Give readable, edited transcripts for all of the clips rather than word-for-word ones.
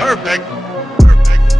Perfect. Perfect.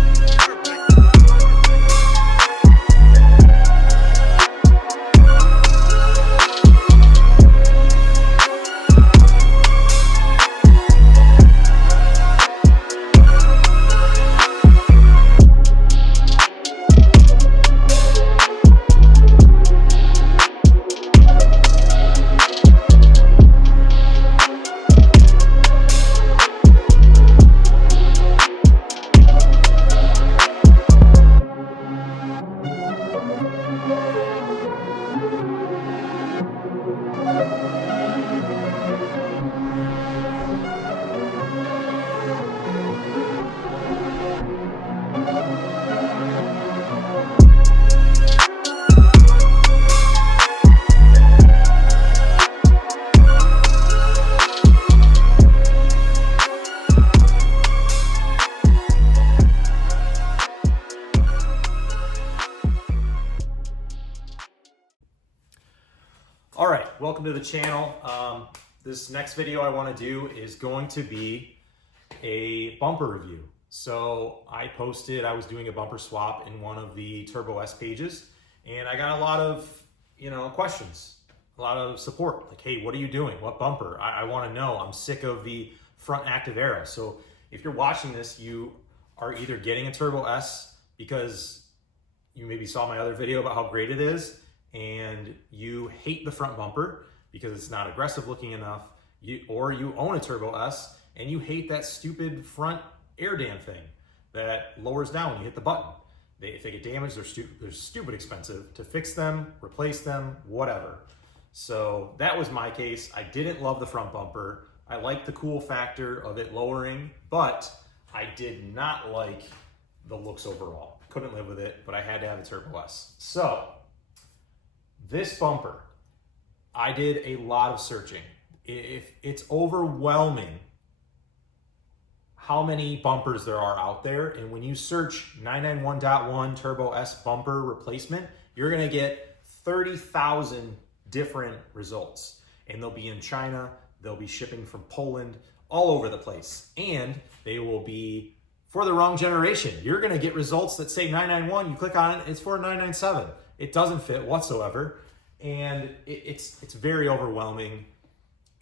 All right, welcome to the channel. This next video I want to do is going to be a bumper review. So I was doing a bumper swap in one of the Turbo S pages, and I got a lot of, questions, a lot of support. Like, hey, what are you doing? What bumper? I want to know. I'm sick of the front active arrow. So if you're watching this, you are either getting a Turbo S because you maybe saw my other video about how great it is, and you hate the front bumper because it's not aggressive looking enough, or you own a Turbo S and you hate that stupid front air dam thing that lowers down when you hit the button. If they get damaged, they're stupid expensive to fix them, replace them, whatever. So that was my case. I didn't love the front bumper. I liked the cool factor of it lowering, but I did not like the looks overall. Couldn't live with it, but I had to have a Turbo S. So this bumper, I did a lot of searching. It's overwhelming how many bumpers there are out there. And when you search 991.1 Turbo S bumper replacement, you're gonna get 30,000 different results. And they'll be in China, they'll be shipping from Poland, all over the place. And they will be for the wrong generation. You're gonna get results that say 991, you click on it, it's for 997. It doesn't fit whatsoever, and it's very overwhelming.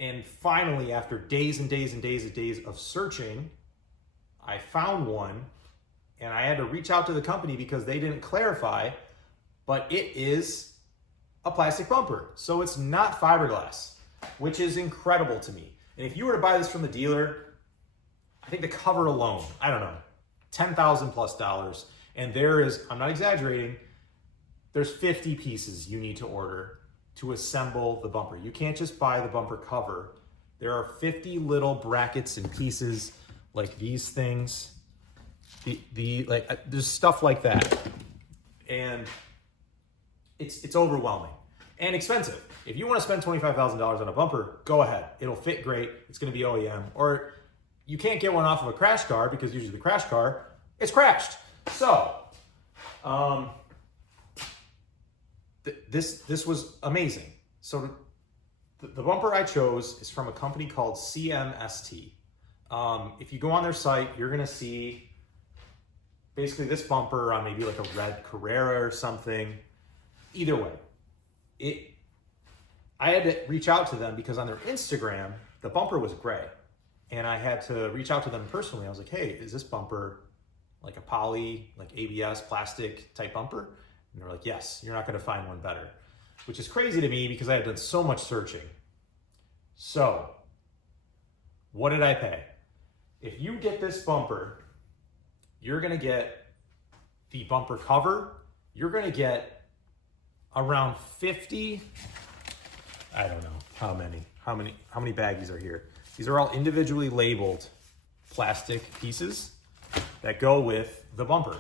And finally, after days and days and days of searching, I found one, and I had to reach out to the company because they didn't clarify, but it is a plastic bumper. So it's not fiberglass, which is incredible to me. And if you were to buy this from the dealer, I think the cover alone, I don't know, $10,000 plus. And there is, I'm not exaggerating, there's 50 pieces you need to order to assemble the bumper. You can't just buy the bumper cover. There are 50 little brackets and pieces like these things. There's stuff like that. And it's overwhelming and expensive. If you want to spend $25,000 on a bumper, go ahead. It'll fit great. It's going to be OEM. Or you can't get one off of a crash car because usually the crash car, it's crashed. So, this was amazing. So the bumper I chose is from a company called CMST. If you go on their site, you're gonna see basically this bumper on maybe like a red Carrera or something. Either way, I had to reach out to them because on their Instagram, the bumper was gray. And I had to reach out to them personally. I was like, hey, is this bumper like a poly, like ABS plastic type bumper? And they're like, yes, you're not gonna find one better, which is crazy to me because I had done so much searching. So what did I pay? If you get this bumper, you're gonna get the bumper cover. You're gonna get around 50, I don't know how many baggies are here. These are all individually labeled plastic pieces that go with the bumper.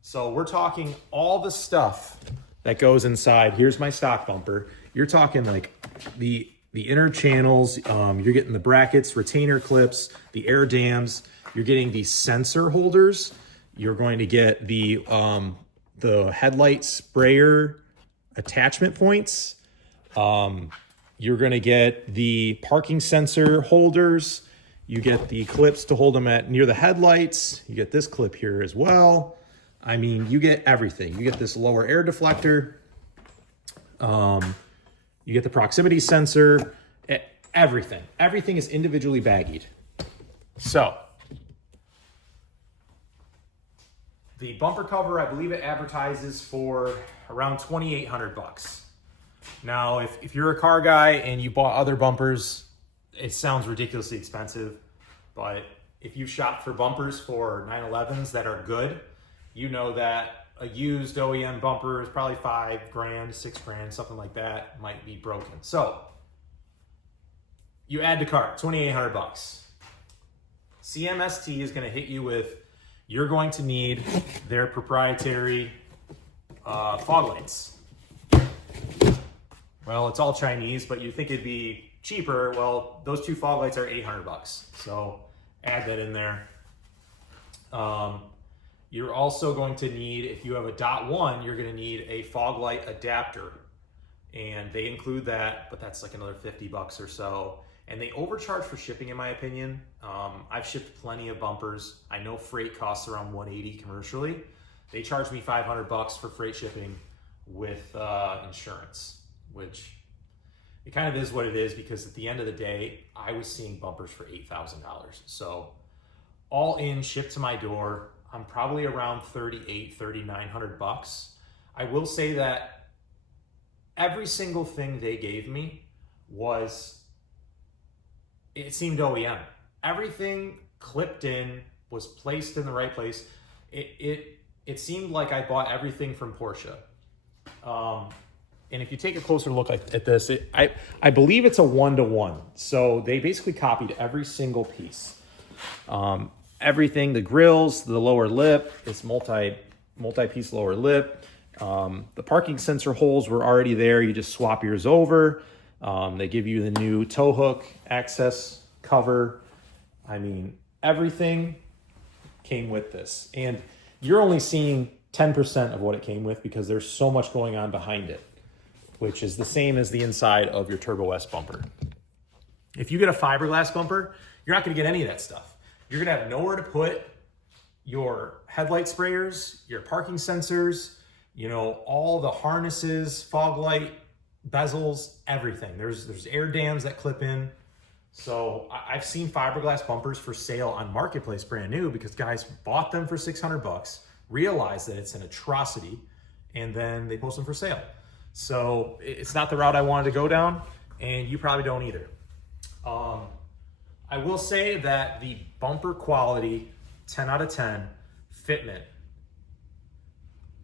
So we're talking all the stuff that goes inside. Here's my stock bumper. You're talking like the inner channels. You're getting the brackets, retainer clips, the air dams. You're getting the sensor holders. You're going to get the headlight sprayer attachment points. You're going to get the parking sensor holders. You get the clips to hold them at near the headlights. You get this clip here as well. I mean, you get everything. You get this lower air deflector. You get the proximity sensor. Everything. Everything is individually baggied. So, the bumper cover, I believe it advertises for around $2,800. Now, if you're a car guy and you bought other bumpers, it sounds ridiculously expensive, but if you shop for bumpers for 911s that are good, you know that a used OEM bumper is probably $5 grand, $6 grand, something like that, might be broken. So you add to cart, $2,800. CMST is going to hit you with, you're going to need their proprietary fog lights. Well, it's all Chinese, but you think it'd be cheaper. Well, those two fog lights are $800. So add that in there. You're also going to need, if you have a .1, you're going to need a fog light adapter. And they include that, but that's like another $50 or so. And they overcharge for shipping, in my opinion. I've shipped plenty of bumpers. I know freight costs around $180 commercially. They charge me $500 for freight shipping with insurance, which it kind of is what it is, because at the end of the day, I was seeing bumpers for $8,000. So all in, shipped to my door, I'm probably around $3,800, $3,900. I will say that every single thing they gave me was, it seemed OEM. Everything clipped in, was placed in the right place. It seemed like I bought everything from Porsche. And if you take a closer look at this, I believe it's a 1-to-1. So they basically copied every single piece. Everything, the grills, the lower lip, it's multi-piece lower lip. The parking sensor holes were already there. You just swap yours over. They give you the new tow hook access cover. I mean, everything came with this. And you're only seeing 10% of what it came with because there's so much going on behind it, which is the same as the inside of your Turbo S bumper. If you get a fiberglass bumper, you're not gonna get any of that stuff. You're gonna have nowhere to put your headlight sprayers, your parking sensors, you know, all the harnesses, fog light, bezels, everything. There's air dams that clip in. So I've seen fiberglass bumpers for sale on Marketplace brand new because guys bought them for $600, realized that it's an atrocity, and then they post them for sale. So it's not the route I wanted to go down, and you probably don't either. I will say that the bumper quality, 10 out of 10, Fitment.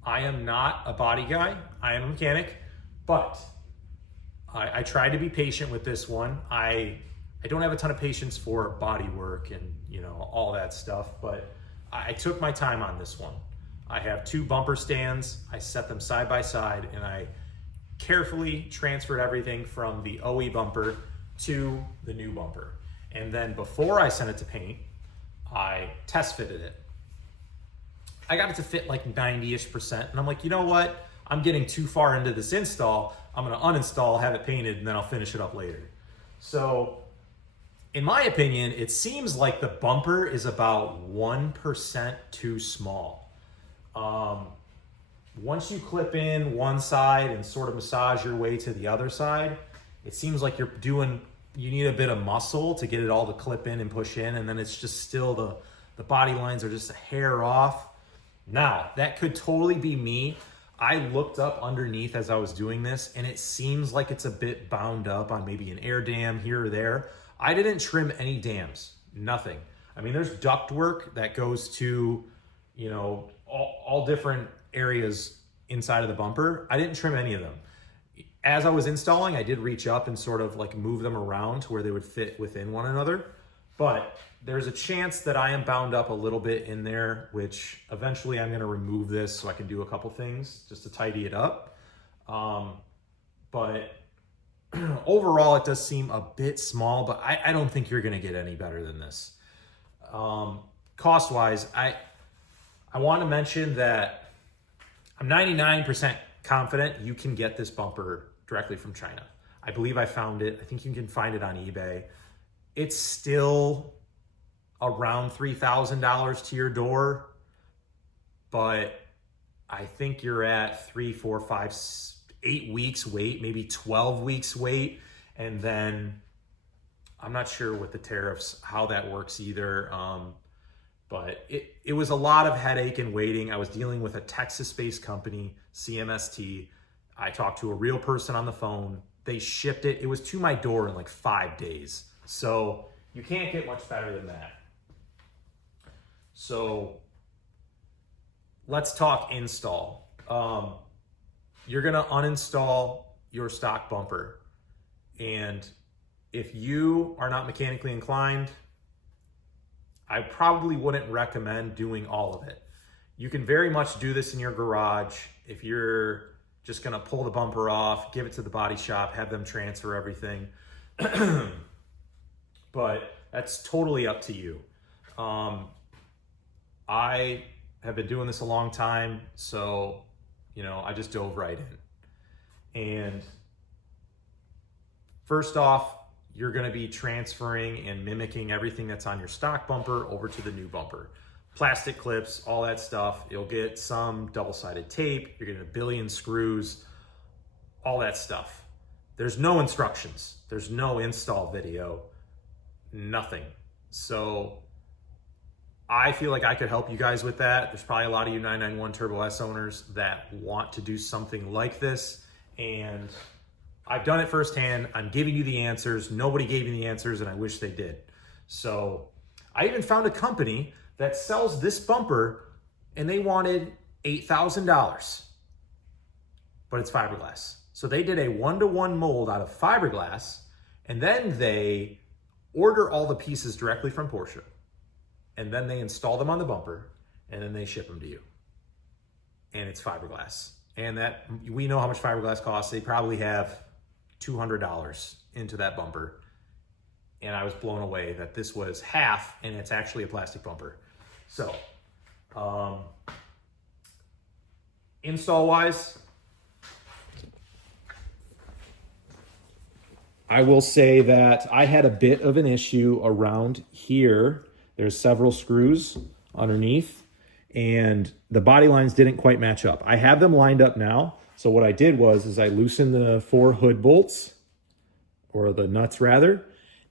I am not a body guy, I am a mechanic, but I tried to be patient with this one. I don't have a ton of patience for body work and, you know, all that stuff, but I took my time on this one. I have two bumper stands, I set them side by side, and I carefully transferred everything from the OE bumper to the new bumper. And then before I sent it to paint, I test fitted it. I got it to fit like 90-ish%, and I'm like, you know what? I'm getting too far into this install. I'm gonna uninstall, have it painted, and then I'll finish it up later. So, in my opinion, it seems like the bumper is about 1% too small. Once you clip in one side and sort of massage your way to the other side, it seems like you need a bit of muscle to get it all to clip in and push in, and then it's just still the body lines are just a hair off. Now, that could totally be me. I looked up underneath as I was doing this, and it seems like it's a bit bound up on maybe an air dam here or there. I didn't trim any dams, nothing. I mean, there's duct work that goes to, you know, all different areas inside of the bumper. I didn't trim any of them. As I was installing, I did reach up and sort of like move them around to where they would fit within one another. But there's a chance that I am bound up a little bit in there, which eventually I'm gonna remove this so I can do a couple things just to tidy it up. But overall, it does seem a bit small, but I don't think you're gonna get any better than this. Cost-wise, I want to mention that I'm 99% confident you can get this bumper directly from China. I believe I found it. I think you can find it on eBay. It's still around $3,000 to your door, but I think you're at 3, 4, 5, 8 weeks wait, maybe 12 weeks wait. And then I'm not sure with the tariffs, how that works either. But it was a lot of headache and waiting. I was dealing with a Texas-based company, CMST. I talked to a real person on the phone. They shipped it. It was to my door in like 5 days. So you can't get much better than that. So let's talk install. You're gonna uninstall your stock bumper. And if you are not mechanically inclined, I probably wouldn't recommend doing all of it. You can very much do this in your garage. If you're just gonna pull the bumper off, give it to the body shop, have them transfer everything. But that's totally up to you. I have been doing this a long time, so, I just dove right in. And first off, you're gonna be transferring and mimicking everything that's on your stock bumper over to the new bumper. Plastic clips, all that stuff. You'll get some double-sided tape, you're getting a billion screws, all that stuff. There's no instructions, there's no install video, nothing. So I feel like I could help you guys with that. There's probably a lot of you 991 Turbo S owners that want to do something like this, and I've done it firsthand. I'm giving you the answers. Nobody gave me the answers, and I wish they did. So I even found a company that sells this bumper, and they wanted $8,000, but it's fiberglass. So they did a 1-to-1 mold out of fiberglass, and then they order all the pieces directly from Porsche, and then they install them on the bumper, and then they ship them to you. And it's fiberglass. And that, we know how much fiberglass costs. They probably have $200 into that bumper. And I was blown away that this was half, and it's actually a plastic bumper. So, install wise, I will say that I had a bit of an issue around here. There's several screws underneath, and the body lines didn't quite match up. I have them lined up now. So what I did was I loosened the 4 hood bolts, or the nuts rather,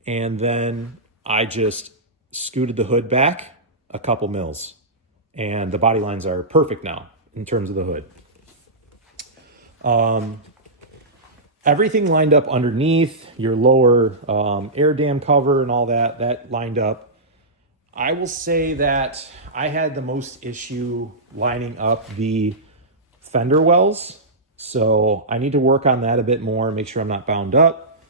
and then I just scooted the hood back a couple mils, and the body lines are perfect now in terms of the hood. Everything lined up underneath, your lower air dam cover and all that lined up. I will say that I had the most issue lining up the fender wells. So I need to work on that a bit more, make sure I'm not bound up.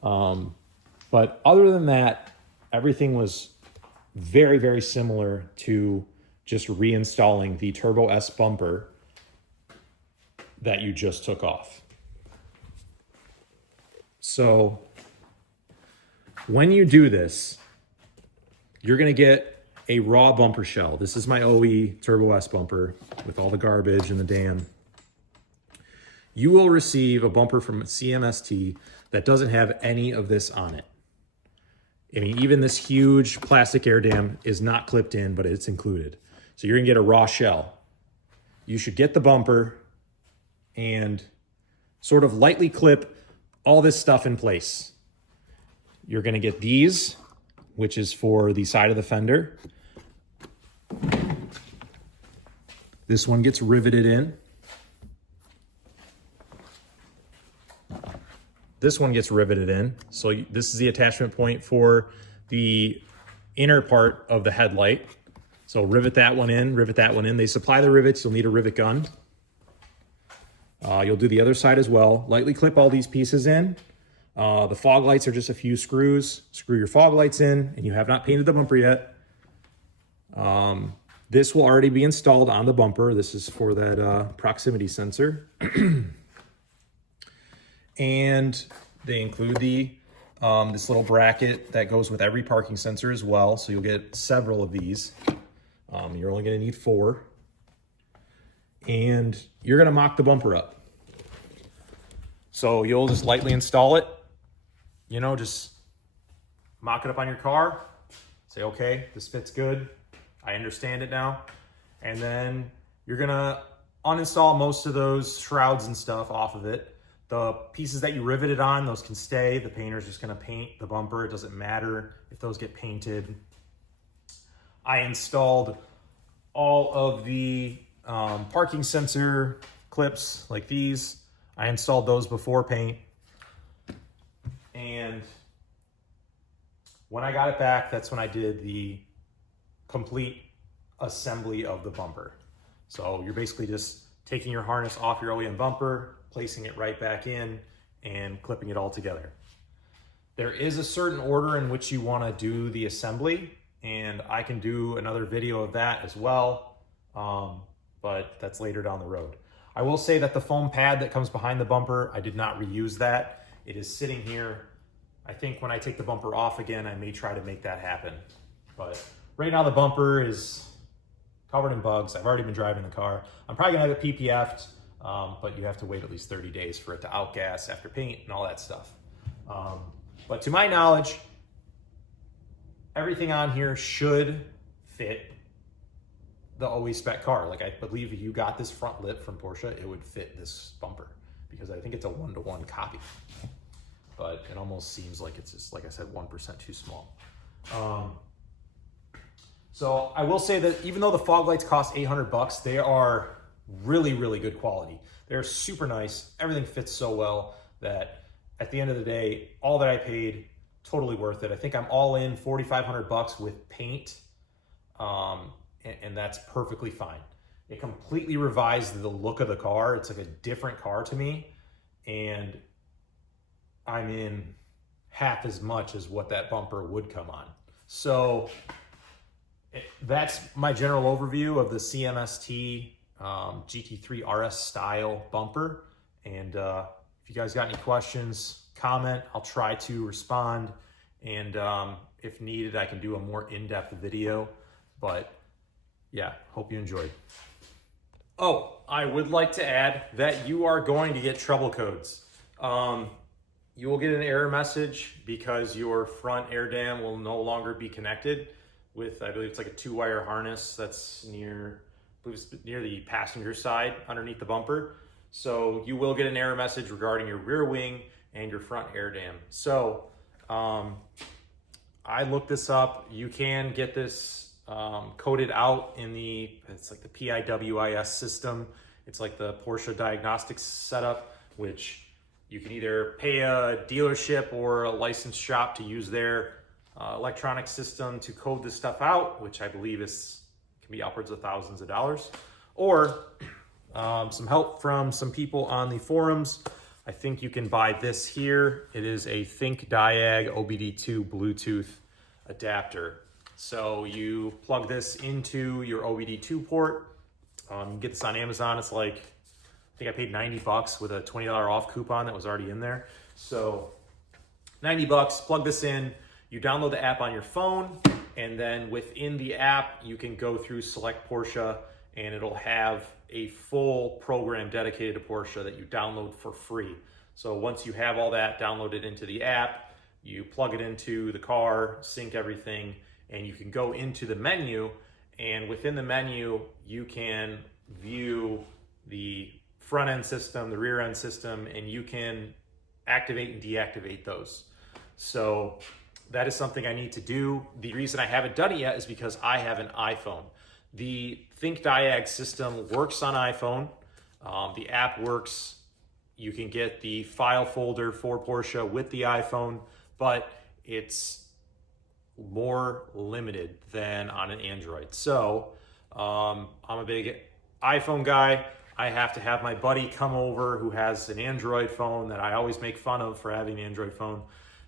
But other than that, everything was very, very similar to just reinstalling the Turbo S bumper that you just took off. So when you do this, you're gonna get a raw bumper shell. This is my OE Turbo S bumper with all the garbage and the dam. You will receive a bumper from CMST that doesn't have any of this on it. I mean, even this huge plastic air dam is not clipped in, but it's included. So you're gonna get a raw shell. You should get the bumper and sort of lightly clip all this stuff in place. You're gonna get these, which is for the side of the fender. This one gets riveted in. This one gets riveted in. So this is the attachment point for the inner part of the headlight. So rivet that one in, rivet that one in. They supply the rivets, you'll need a rivet gun. You'll do the other side as well. Lightly clip all these pieces in. The fog lights are just a few screws. Screw your fog lights in, and you have not painted the bumper yet. This will already be installed on the bumper. This is for that proximity sensor. And they include the this little bracket that goes with every parking sensor as well. So you'll get several of these. You're only gonna need 4. And you're gonna mock the bumper up. So you'll just lightly install it. You know, just mock it up on your car. say, okay, this fits good. I understand it now. And then you're gonna uninstall most of those shrouds and stuff off of it. The pieces that you riveted on, those can stay. The painter's just gonna paint the bumper. It doesn't matter if those get painted. I installed all of the parking sensor clips like these. I installed those before paint. And when I got it back, that's when I did the complete assembly of the bumper. So you're basically just taking your harness off your OEM bumper, placing it right back in, and clipping it all together. There is a certain order in which you want to do the assembly, and I can do another video of that as well, but that's later down the road. I will say that the foam pad that comes behind the bumper, I did not reuse that. It is sitting here. I think when I take the bumper off again, I may try to make that happen. But right now the bumper is covered in bugs. I've already been driving the car. I'm probably gonna have it PPF'd, but you have to wait at least 30 days for it to outgas after paint and all that stuff. But to my knowledge, everything on here should fit the always spec car. Like, I believe if you got this front lip from Porsche, it would fit this bumper because I think it's a 1-to-1 copy. But it almost seems like it's just, like I said, 1% too small. So I will say that even though the fog lights cost 800 bucks, they are really, really good quality. They're super nice. Everything fits so well that at the end of the day, all that I paid, totally worth it. I think I'm all in 4,500 bucks with paint, and that's perfectly fine. It completely revised the look of the car. It's like a different car to me, and I'm in half as much as what that bumper would come on. So that's my general overview of the CMST GT3 RS style bumper. And if you guys got any questions, comment. I'll try to respond. And if needed, I can do a more in-depth video. But yeah, hope you enjoyed. Oh, I would like to add that you are going to get trouble codes. You will get an error message because your front air dam will no longer be connected with, I believe it's like a 2-wire harness that's near, I believe it's near the passenger side underneath the bumper. So you will get an error message regarding your rear wing and your front air dam. So I looked this up. You can get this coded out in it's like the PIWIS system. It's like the Porsche diagnostics setup, which you can either pay a dealership or a licensed shop to use their electronic system to code this stuff out, which I believe can be upwards of thousands of dollars, or some help from some people on the forums. I think you can buy this here. It is a Think Diag OBD2 Bluetooth adapter. So you plug this into your OBD2 port. You can get this on Amazon. It's like, I think I paid 90 bucks with a $20 off coupon that was already in there. So 90 bucks, plug this in, you download the app on your phone, and then within the app, you can go through Select Porsche, and it'll have a full program dedicated to Porsche that you download for free. So once you have all that downloaded into the app, you plug it into the car, sync everything, and you can go into the menu, and within the menu, you can view the front end system, the rear end system, and you can activate and deactivate those. So that is something I need to do. The reason I haven't done it yet is because I have an iPhone. The Think Diag system works on iPhone. The app works. You can get the file folder for Porsche with the iPhone, but it's more limited than on an Android. So I'm a big iPhone guy. I have to have my buddy come over who has an Android phone that I always make fun of for having an Android phone,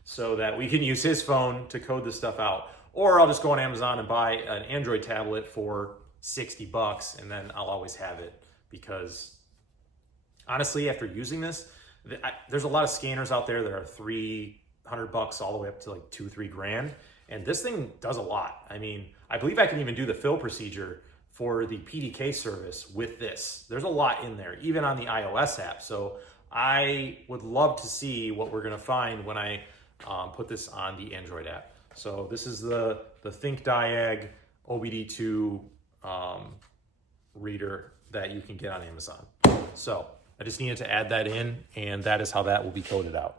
so that we can use his phone to code this stuff out. Or I'll just go on Amazon and buy an Android tablet for 60 bucks, and then I'll always have it. Because honestly, after using this, there's a lot of scanners out there that are 300 bucks all the way up to like 2-3 grand. And this thing does a lot. I mean, I believe I can even do the fill procedure for the PDK service with this. There's a lot in there, even on the iOS app. So I would love to see what we're gonna find when I put this on the Android app. So this is the Think Diag OBD2 reader that you can get on Amazon. So I just needed to add that in, and that is how that will be coded out.